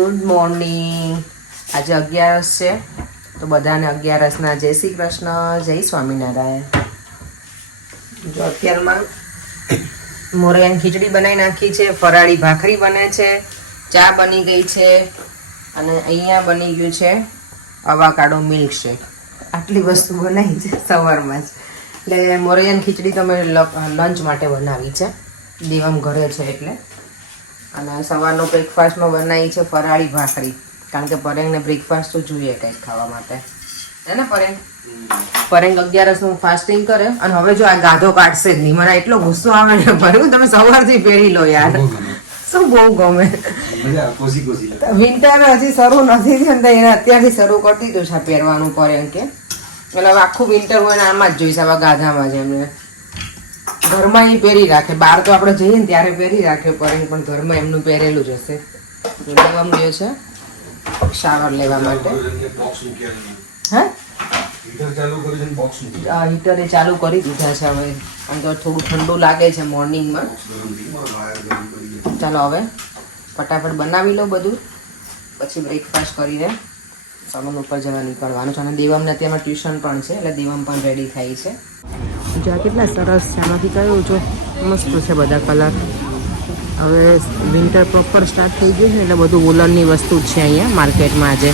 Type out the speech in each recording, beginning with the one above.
Good morning. આજે 11 છે તો બધાને 11ના જય શ્રી કૃષ્ણ, જય સ્વામિનારાયણ. જો અત્યારમાં મોરૈયાની ખીચડી બનાવી નાખી છે, ફરાળી ભાખરી બને છે, ચા બની ગઈ છે અને અહીંયા બની ગયું છે અવાકાડો મિલ્કશેક. આટલી વસ્તુ બનાવી છે સવારમાં જ. એટલે મોરૈયાની ખીચડી તો અમે લંચ માટે બનાવી છે, દેવમ ઘરે છે એટલે. અને સવારનો બ્રેકફાસ્ટમાં બનાવી છે ફરાળી ભાખરી, કારણ કે પરેંગને બ્રેકફાસ્ટ તો જોઈએ કંઈક ખાવા માટે, હે ને પરેંગ? પરેંગ 11નું ફાસ્ટિંગ કરે અને હવે જો આ ગાધો કાઢશે જ નહીં. મને એટલો ગુસ્સો આવે ને ભર્યું, તમે સવારથી પહેરી લો યાર. શું બહુ ગમે. વિન્ટર હજી શરૂ નથી થયું ને એને અત્યારથી શરૂ કરી દીધું છે પહેરવાનું પરેંગ કે. એટલે હવે આખું વિન્ટર હોય ને આમાં જ જોઈશ, આવા ગાધામાં જ. એમને ઘરમાં એ પહેરી રાખે, બહાર તો આપણે જઈએ ને ત્યારે પહેરી રાખે પરેંગ, પણ ઘરમાં એમનું પહેરેલું જ હશે. લેવા મળ્યો છે શાવર લેવા માટે. હા, હીટરે ચાલુ કરી દીધા છે હવે, કારણ કે થોડું ઠંડુ લાગે છે મોર્નિંગમાં. ચાલો હવે ફટાફટ બનાવી લો બધું, પછી બ્રેકફાસ્ટ કરીને સલૂન ઉપર જવા નીકળવાનું છે. અને દેવમને અત્યારમાં ટ્યુશન પણ છે, એટલે દેવમ પણ રેડી થાય છે. જો આ કેટલા સરસ છે, આમાંથી કયું જો મસ્ત છે બધા કલર. હવે વિન્ટર પ્રોપર સ્ટાર્ટ થઈ ગયું છે એટલે બધું વૂલનની વસ્તુ જ છે અહીંયા માર્કેટમાં આજે.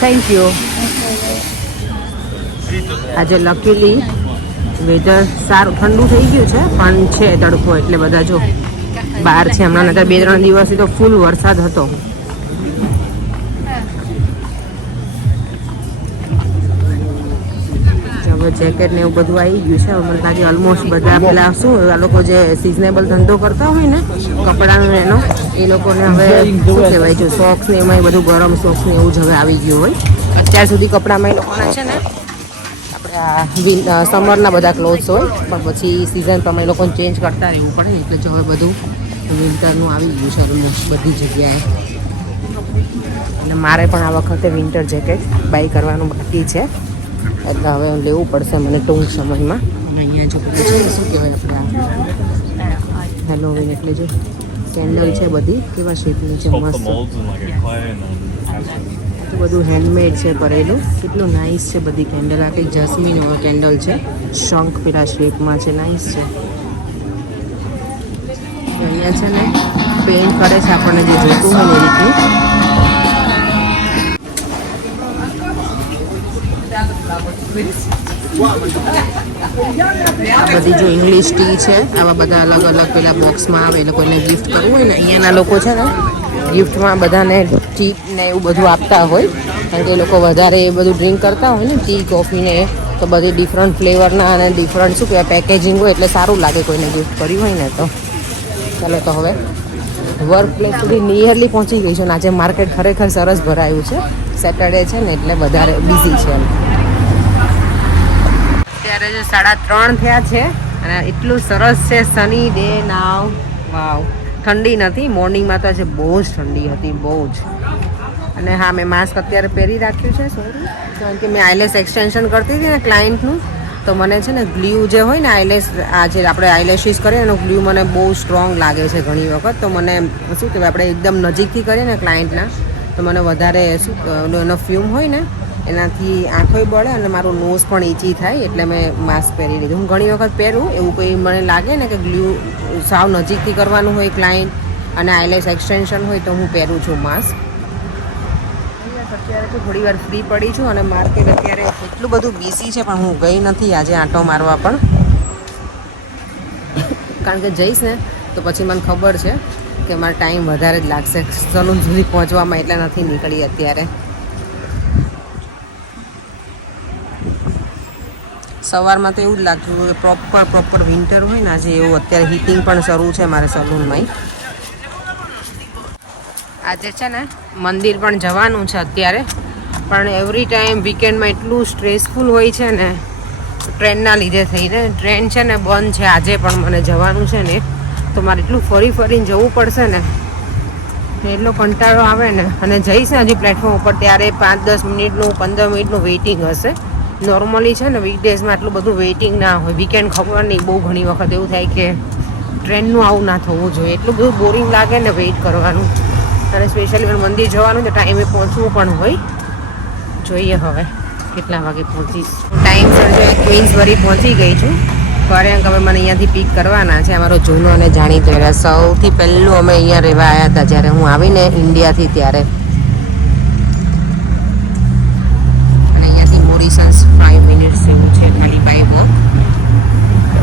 Thank you. આજે લકીલી વેધર સારું ઠંડુ થઈ ગયું છે, પણ છે તડકો, એટલે બધા જો બહાર છે. હમણાં નતર 2-3 દિવસથી તો ફૂલ વરસાદ હતો. જેકેટ ને એવું બધું આવી ગયું છે. હવે મને લાગે ઓલમોસ્ટ બધા પેલા શું આ લોકો જે સિઝનેબલ ધંધો કરતા હોય ને કપડાનો એનો, એ લોકોને હવે શું કહેવાય છે સોક્સ ને એમાં બધું ગરમ સોક્સ ને એવું જ હવે આવી ગયું હોય. અત્યાર સુધી કપડામાં એ લોકોના છે ને આપણે આ સમરના બધા ક્લોથ્સ હોય, પણ પછી સિઝન પ્રમાણે લોકોને ચેન્જ કરતા રહેવું પડે ને, એટલે જો હવે બધું વિન્ટરનું આવી ગયું છે ઓલમોસ્ટ બધી જગ્યાએ. એટલે મારે પણ આ વખતે વિન્ટર જેકેટ બાય કરવાનું બાકી છે, એટલે હવે લેવું પડશે મને ટૂંક સમયમાં. અને અહીંયા જો બધું છે શું કહેવાય આપણે હેલોવીન, એટલે જો કેન્ડલ છે બધી કેવા શેપની છે, મસ્ત. તો બધું હેન્ડમેડ છે કરેલું, કેટલું નાઇસ છે બધી કેન્ડલ. આ કંઈક જસ્મીન કેન્ડલ છે, શંખ પેલા શેપમાં છે, નાઇસ છે. અહીંયા છે ને પેઇન્ટ કરે છે આપણને જે જોતું હોય ને એ રીતનું. આ બધી જો ઇંગ્લિશ ટી છે, આવા બધા અલગ અલગ પેલા બોક્સમાં આવે. એ લોકોને ગિફ્ટ કરવું હોય ને, અહીંયાના લોકો છે ને ગિફ્ટમાં બધાને ટી ને એવું બધું આપતા હોય, કારણ કે એ લોકો વધારે એ બધું ડ્રિંક કરતા હોય ને ટી કોફી ને, તો બધી ડિફરન્ટ ફ્લેવરના અને ડિફરન્ટ શું કહેવાય પેકેજિંગ હોય, એટલે સારું લાગે કોઈને ગિફ્ટ કર્યું હોય ને તો. ચાલો તો હવે વર્ક પ્લેસ સુધી નિયરલી પહોંચી ગઈ છું. અને આજે માર્કેટ ખરેખર સરસ ભરાયું છે, સેટરડે છે ને એટલે વધારે બિઝી છે એમ. અત્યારે જે 3:30 થયા છે અને એટલું સરસ છે, સની ડે નાવ. વાવ, ઠંડી નથી. મોર્નિંગમાં તો આજે બહુ જ ઠંડી હતી, બહુ જ. અને હા, મેં માસ્ક અત્યારે પહેરી રાખ્યું છે, સોરી, કારણ કે મેં આઈલેસ એક્સટેન્શન કરતી હતી ને ક્લાયન્ટનું, તો મને છે ને ગ્લ્યુ જે હોય ને આઈલેસ, આ જે આપણે આઈલેશીસ કરીએ એનો ગ્લ્યુ મને બહુ સ્ટ્રોંગ લાગે છે ઘણી વખત. તો મને શું કહેવાય, આપણે એકદમ નજીકથી કરીએ ને ક્લાયન્ટના, તો મને વધારે શું એનો ફ્યુમ હોય ને એનાથી આંખોય બળે અને મારું નોઝ પણ ઈચી થાય, એટલે મેં માસ્ક પહેરી લીધું. હું ઘણી વખત પહેરું, એવું કંઈ મને લાગે ને કે ગ્લ્યુ સાવ નજીકથી કરવાનું હોય ક્લાયન્ટ અને આઈલેસ એક્સટેન્શન હોય, તો હું પહેરું છું માસ્ક. અત્યારે તો થોડી વાર ફ્રી પડી છું અને માર્કેટ અત્યારે એટલું બધું બિઝી છે, પણ હું ગઈ નથી આજે આંટો મારવા પણ, કારણ કે જઈશ ને તો પછી મને ખબર છે કે મારે ટાઈમ વધારે જ લાગશે સલૂન સુધી પહોંચવામાં, એટલે નથી નીકળી અત્યારે. સવારમાં તો એવું જ લાગતું હતું કે પ્રોપર વિન્ટર હોય ને આજે એવું અત્યારે હીટિંગ પણ શરૂ છે મારે સલૂનમાં. આજે છે ને મંદિર પણ જવાનું છે અત્યારે, પણ એવરી ટાઈમ વીકેન્ડમાં એટલું સ્ટ્રેસફુલ હોય છે ને ટ્રેનના લીધે થઈને. ટ્રેન છે ને બંધ છે આજે, પણ મને જવાનું છે ને તો મારે એટલું ફરીને જવું પડશે ને, એટલો કંટાળો આવે ને. અને જઈશ ને હજી પ્લેટફોર્મ ઉપર ત્યારે 5-10 મિનિટનું 15 મિનિટનું વેઇટિંગ હશે. નોર્મલી છે ને વીકડેઝમાં આટલું બધું વેઇટિંગ ના હોય. વીકેન્ડ ખબર નહીં, બહુ ઘણી વખત એવું થાય કે ટ્રેનનું આવું ના થવું જોઈએ. એટલું બધું બોરિંગ લાગે ને વેઇટ કરવાનું. અને સ્પેશિયલી મંદિર જવાનું તો ટાઈમે પહોંચવું પણ હોય. જોઈએ હવે કેટલા વાગે પહોંચીશ. ટાઈમસર જો ક્વીન્સબરી પહોંચી ગઈ છું. ક્યારેક હવે મને અહીંયાથી પિક કરવાના છે. અમારો જૂનો અને જાણીતો એરિયા. સૌથી પહેલું અમે અહીંયા રહેવા આવ્યા હતા જ્યારે હું આવીને ઇન્ડિયાથી ત્યારે. અને અહીંયાથી મોરિસન્સ 5 મિનિટ્સ જેવું છે ખાલી બાય વોક.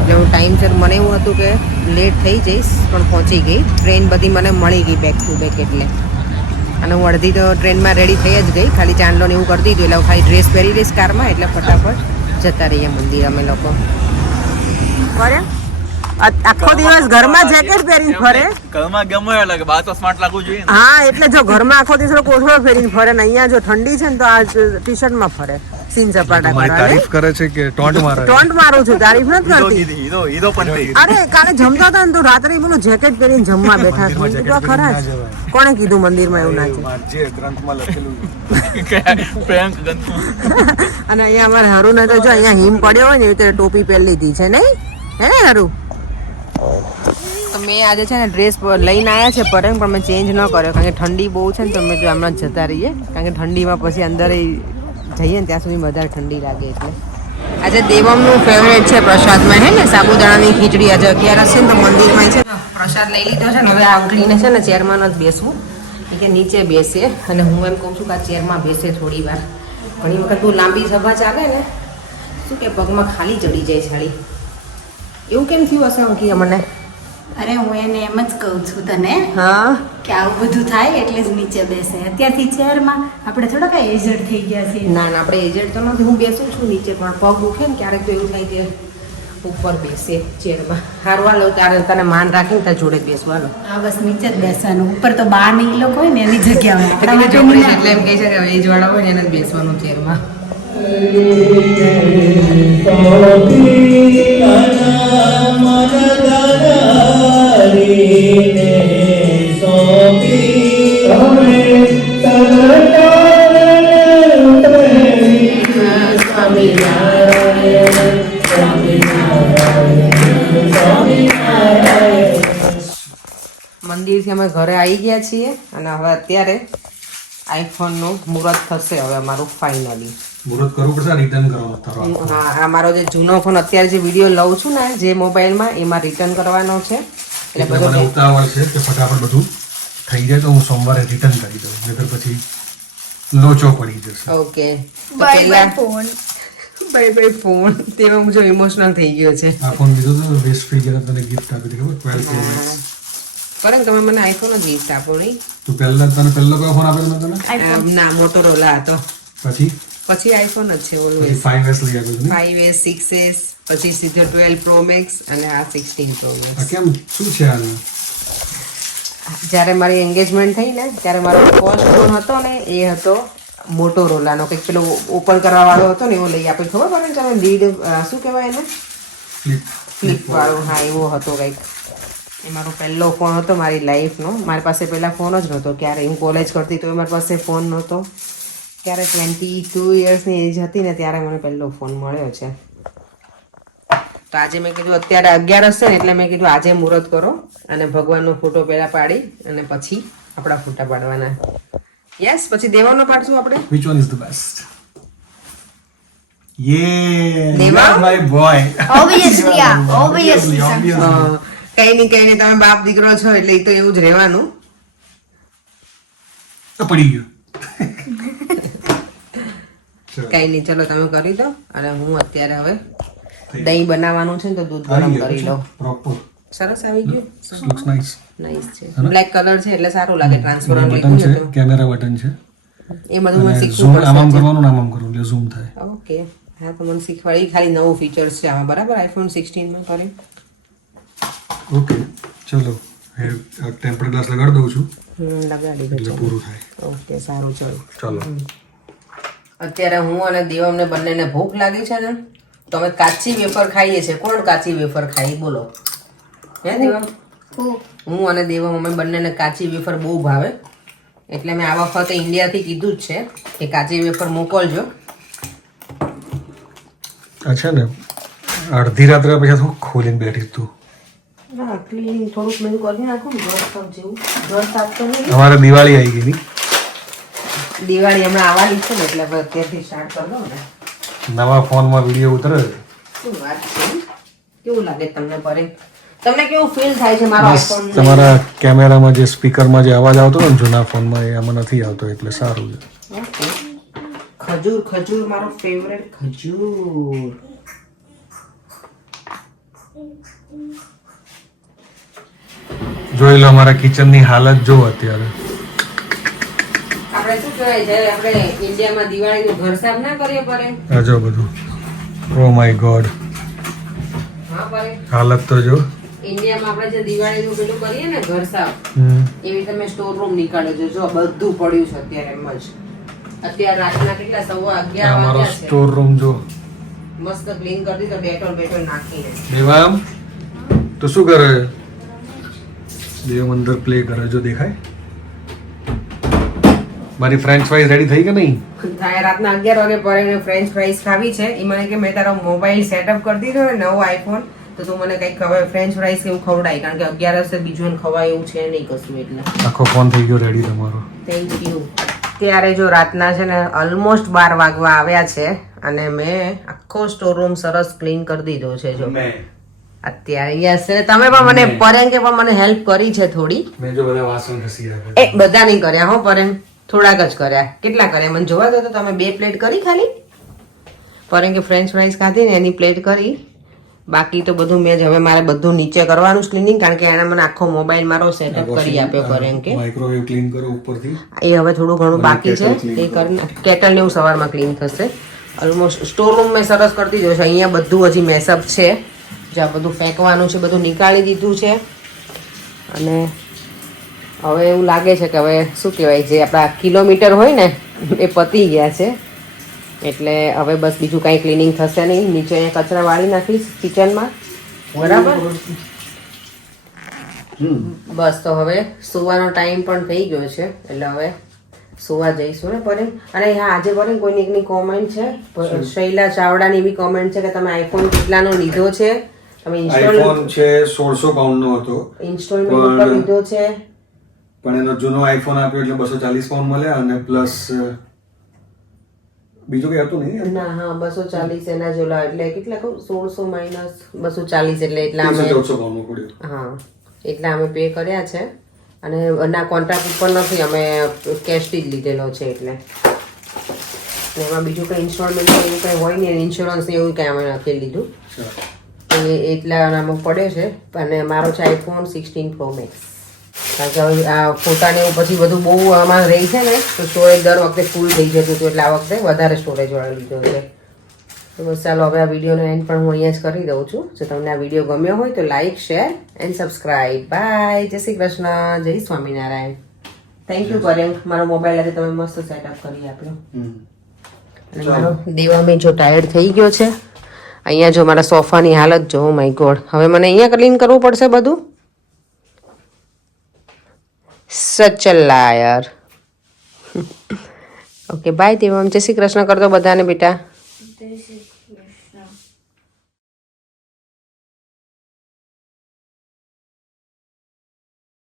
એટલે હું ટાઈમસર, મને એવું હતું કે લેટ થઈ જઈશ પણ પહોંચી ગઈ. ટ્રેન બધી મને મળી ગઈ બેક ટુ બેક. એટલે અને હું અડધી તો ટ્રેનમાં રેડી થઈ જ ગઈ. ખાલી ચાંદલો ને એવું કરી દીધું એટલે ખાલી ડ્રેસ પહેરી લઈશ કારમાં, એટલે ફટાફટ જતા રહીએ મંદિર અમે લોકો. આખો દિવસ ઘરમાં જેકેટ પહેરીને ફરે, ઘરમાં ગમે લાગે, બહાર તો સ્માર્ટ લાગવું જોઈએ. હા, એટલે જો ઘરમાં આખો દિવસ કોથળો પહેરીને ફરે ને અહીંયા જો ઠંડી છે ને તો આ ટી શર્ટમાં ફરે. સીન સપાટા તમારી તારીફ કરે છે કે ટોન્ટ મારે? ટોન્ટ મારું છું, તારીફ નથી કરતી. હીરો પણ અરે કાલે જમતા હતા ને તો રાત્રે બોલું જેકેટ પહેરીને જમવા બેઠા છે તો ખરા જ. કોણે કીધું મંદિરમાં એવું ના છે? જે ગ્રંથમાં લખેલું પ્રેંક ગંતમાં. અને અહીંયા અમારે હરુ ને તો જો અહીંયા હિમ પડ્યો હોય ને એવી રીતે ટોપી પહેરી લીધી છે નહીં, હે ને હરુ? તો મેં આજે છે ને ડ્રેસ લઈને આવ્યા છે પરમ, પણ મેં ચેન્જ ન કર્યો કારણ કે ઠંડી બહુ છે ને. તો મેં જો હમણાં જતા રહીએ કારણ કે ઠંડીમાં પછી અંદર જઈએ ને ત્યાં સુધી વધારે ઠંડી લાગે. એટલે આજે દેવમનું ફેવરેટ છે પ્રસાદમાં, હે ને સાબુદાણાની ખીચડી. આજે 11 છે ને તો મંદિરમાં છે પ્રસાદ લઈ લીધો છે ને. હવે આ અંકલીને છે ને ચેરમાં જ બેસવું કે નીચે બેસે. અને હું એમ કહું છું કે આ ચેરમાં બેસે થોડી વાર. ઘણી વખત બહુ લાંબી સભા ચાલે ને શું કે પગમાં ખાલી ચડી જાય સાડી. એવું કેમ થયું હશે અંકિયા મને? અરે હું એને એમ જ કહું છું તને હા કે આવું બધું થાય એટલે જ નીચે બેસે. અત્યારથી ચેરમાં આપણે થોડા કઈ એજડ થઈ ગયા છીએ. ના ના, આપણે એજન્ટ તો નથી. હું બેસું છું નીચે, પણ પગ દુખે ને ક્યારેક તો એવું થાય કે ઉપર બેસે ચેરમાં. હારું હાલો, ત્યારે તને માન રાખીને તાર જોડે જ બેસવું. હાલો હા, બસ નીચે જ બેસવાનું. ઉપર તો બહાર ની લોકો હોય ને એની જગ્યા હોય. એટલે છોકરી છે એટલે એમ કહે છે કે એજ વાળા હોય ને એને જ બેસવાનું ચેરમાં. મંદિરથી અમે ઘરે આવી ગયા છીએ અને હવે અત્યારે આઈફોનનું મુહૂર્ત થશે. હવે અમારું ફાઇનલી મુહૂર્ત કરવું પડશે, રિટર્ન કરવાનો. હા, આ મારો જે જૂનો ફોન અત્યારે જે વિડીયો લઉં છું ને જે મોબાઈલમાં, એમાં રિટર્ન કરવાનો છે. એટલે મને બધું ઉતાવળ છે કે ફટાફટ બધું થઈ જાય તો હું સોમવારે રિટર્ન કરી દઉં, નહીતર પછી લોચો પડી જશે. Okay, bye bye phone. Bye bye phone. તેમાં હું જો ઇમોશનલ થઈ ગયો છે. આ ફોન લીધો તો વેસ્ટ થઈ ગયો, તને ગિફ્ટ આપી હતી ખબર? 12 Pro Max. કારણ તમે મને આઈફોન જ ગિફ્ટ આપો નહીં. તું તને પહેલો કયો ફોન આપ્યો તને? ના, મોટોરોલા હતો. પછી આઈફોન જ છે ઓલવેઝ. 5S લઈ આવ્યો ને? 5S, 6S, પછી સીધો 12 Pro Max અને આ 16 Pro Max. કેમ, શું છે આને? જ્યારે મારી એન્ગેજમેન્ટ થઈ ને ત્યારે મારો ફર્સ્ટ ફોન હતો ને એ હતો મોટોરોલાનો. કંઈક પેલો ઓપન કરવા વાળો હતો ને એવો લઈ આપે. ખબર પડે ને તમે લીડ શું કહેવાય એને? ફ્લિપ વાળો. હા, એવો હતો કંઈક. એ મારો પહેલો ફોન હતો મારી લાઈફનો. મારી પાસે પહેલાં ફોન જ નહોતો ક્યારે. હું કોલેજ કરતી તો મારી પાસે ફોન નહોતો. ત્યારે 22 યર્સની એજ હતી ને ત્યારે મને પહેલો ફોન મળ્યો છે. તો આજે મેં કીધું અત્યારે 11 હશે ને એટલે મેં કીધું આજે મુહૂર્ત કરો અને ભગવાનનો ફોટો પહેલાં પાડી અને પછી આપણા ફોટા પાડવાના. યસ, પછી દેવાનો પાડશું આપણે. Which one is the best? Yeah, Deva? you are my boy. Obviously, yeah, obviously. કઈ નહીં તમે બાપ દીકરો છો એટલે એ તો એવું જ રહેવાનું. તો પડી ગયો. કઈ નહીં, ચલો તમે કરી દો. અને હું અત્યારે હવે દહીં બનાવવાનું છે ને તો દૂધ ગરમ કરી લઉં. પ્રોપર સરસ આવી ગયું. looks nice. નાઈસ છે. બ્લેક કલર છે એટલે સારું લાગે. ટ્રાન્સપરન્ટ બટન લીધું છે, ને તો કેમેરા બટન છે. એ બધું મને અને શીખવું zoom આમ પડશે. કરવાનું, આમ કરવું એટલે ઝૂમ થાય. ઓકે, હા તો મને શીખવાડી ખાલી નવું ફીચર્સ છે આમાં બરાબર iPhone 16 માં કરે. ઓકે ચલો હવે આ ટેમ્પર ગ્લાસ લગાડી દઉં છું લગાડી એટલે દો. પૂરું થાય. ઓકે સારું ચલો. ચાલો અત્યારે હું અને દેવમને બંનેને ભૂખ લાગી છે ને તો અમે કાચી વેફર ખાઈએ છીએ. કોણ કાચી વેફર ખાઈ બોલો? હે દેવમ? હું અને દેવમ અમે બંનેને કાચી વેફર બહુ ભાવે એટલે મેં આ વખતે ઇન્ડિયાથી કીધું જ છે કે કાચી વેફર મોકલજો. અચ્છા ને અડધી રાત્રે પછી શું ખોલીને બેઠી તું? હા ક્લીન થોડુંક મેં કરી નાખું ને ઘર સાફ જેવું. ઘર સાફ તો નહીં. અમારે દિવાળી આવી ગઈ ની દિવાળી હમણાં આવવાની છે ને એટલે હવે અત્યારથી સ્ટાર્ટ કરી દો ને. નવા ફોનમાં વિડીયો ઉતરે શું વાત છે? કેવું લાગે તમને પરે? તમને કેવું ફીલ થાય છે મારો બસ આઈફોન? તમારા કેમેરામાં જે સ્પીકરમાં જે અવાજ આવતો હતો ને જૂના ફોનમાં એ આમાં નથી આવતો એટલે સારું છે. ખજૂર ખજૂર મારો ફેવરેટ ખજૂર. જોઈ લો અમારા કિચનની હાલત જો અત્યારે. આપણે શું કહેવાય જ્યારે આપણે ઇન્ડિયામાં દિવાળીનું ઘર સાફ ના કરીએ પરે? આ જો બધું ઓ માય ગોડ હા પરે. હાલત તો જો. ઇન્ડિયામાં આપણે જે દિવાળીનું પેલું કરીએ ને ઘર સાફ હમ. એવી તમે સ્ટોર રૂમ નીકાળો છો. જો બધું પડ્યું છે અત્યારે એમ જ. અત્યારે રાતના કેટલા 11:15 આ અમારો વાગ્યા છે. સ્ટોર રૂમ જો. મસ્ત ક્લીન કરી દીધો ડેટોલ બેટોલ નાખીને. દેવામ તો શું કરે? દેવ અંદર પ્લે કરે જો દેખાય. મારી ફ્રેન્ચ ફ્રાઈઝ રેડી થઈ કે નહીં? થાય રાતના 11 વાગે પરે ફ્રેન્ચ ફ્રાઈઝ ખાવી છે. એ મને કે મેં તારો મોબાઈલ સેટઅપ કરી દીધો ને નવો આઈફોન તો તું મને કંઈક હવે ફ્રેન્ચ ફ્રાઈઝ કેવું ખવડાય કારણ કે 11 બીજું ખવાય એવું છે નહીં કશું એટલે. આખો ફોન થઈ ગયો રેડી તમારો. Thank you. ત્યારે જો રાતના છે ને ઓલમોસ્ટ 12 વાગવા આવ્યા છે અને મેં આખો સ્ટોર રૂમ સરસ ક્લીન કરી દીધો છે. જો અત્યારે યસ તમે પણ મને પરેંગ કે પણ મને હેલ્પ કરી છે થોડી. મેં જો બધા વાસણ ઘસી રાખ્યા. એ બધા નહીં કર્યા હો પરેંગ, થોડાક જ કર્યા. કેટલા કર્યા મને જોવા દો તો. તમે 2 પ્લેટ કરી ખાલી. પરેંગ કે ફ્રેન્ચ ફ્રાઈઝ ખાધી ને એની પ્લેટ કરી. બાકી તો બધું મેં જ હવે મારે બધું નીચે કરવાનું ક્લીનિંગ કારણ કે એણે મને આખો મોબાઈલ મારો સેટઅપ કરી આપ્યો પરેંગ કે. માઇક્રોવેવ ક્લીન કરો ઉપરથી. એ હવે થોડું ઘણું બાકી છે એ કરીને કેટલ ને એવું સવારમાં ક્લીન થશે. ઓલમોસ્ટ સ્ટોર રૂમ મેં સરસ કરી દીધો છે. અહીંયા બધું હજી મેસઅપ છે. જો આ બધું ફેંકવાનું છે બધું નીકાળી દીધું છે અને હવે એવું લાગે છે કે હવે શું કહેવાય જે આપણા કિલોમીટર હોય ને એ પતી ગયા છે એટલે હવે બસ બીજું કાંઈ ક્લિનિંગ થશે નહીં. નીચે અહીંયા કચરા વાળી નાખીશ કિચનમાં બરાબર. બસ તો હવે સુવાનો ટાઈમ પણ થઈ ગયો છે એટલે હવે સુવા જઈશું ને પરે. અને હા આજે પરે કોઈની એકની કોમેન્ટ છે શૈલા ચાવડાની એવી કોમેન્ટ છે કે તમે આઈફોન કેટલાનો લીધો છે? તમે આઈફોન છે 1600 પાઉન્ડ નો હતો. ઇન્સ્ટોલમેન્ટ ઉપર લીધો છે પણ એનો જૂનો આઈફોન આપ્યો એટલે 240 પાઉન્ડ મળ્યા અને પ્લસ બીજું કઈ હતું નહીં. ના હા 240 એના જેલા એટલે કેટલા કહું 1600 માઇનસ 240 એટલે એટલા અમે 1400 પાઉન્ડ પડ્યું. હા એટલા અમે પે કર્યા છે અને ના કોન્ટ્રાક્ટ ઉપર નથી અમે કેશથી જ લીધેલો છે એટલે. એમાં બીજું કંઈ ઇન્સ્ટોલમેન્ટ એવું કંઈ હોય નહીં ઇન્સ્યોરન્સ એવું કંઈ અમે નથી લીધું એટલા આમાં પડ્યો છે. અને મારો છે આઈફોન 16 પ્રો મેક્સ કારણ કે હવે આ ફોટાને એવું પછી બધું બહુ આમાં રહી છે ને તો સ્ટોરેજ દર વખતે ફૂલ થઈ જતું હતું એટલે આ વખતે વધારે સ્ટોરેજ વાળો લીધો છે. તો બસ ચાલો હવે આ વિડીયોનો એન્ડ પણ હું અહીંયા જ કરી દઉં છું. જો તમને આ વિડીયો ગમ્યો હોય તો like share and subscribe. Bye. જય શ્રી કૃષ્ણ. જય સ્વામિનારાયણ. થેન્ક યુ પરેંગ મારો મોબાઈલ આજે તમે મસ્ત સેટઅપ કરી આપ્યો. અને મારો દેવામે જો ટાયર્ડ થઈ ગયો છે. અહીંયા જો મારા સોફાની હાલત જો માય ગોડ. હવે મને અહીંયા ક્લીન કરવું પડશે બધું. Such a liar. Okay bye દેવામ. જય શ્રી કૃષ્ણ કરતો બધાને બેટા. જય શ્રી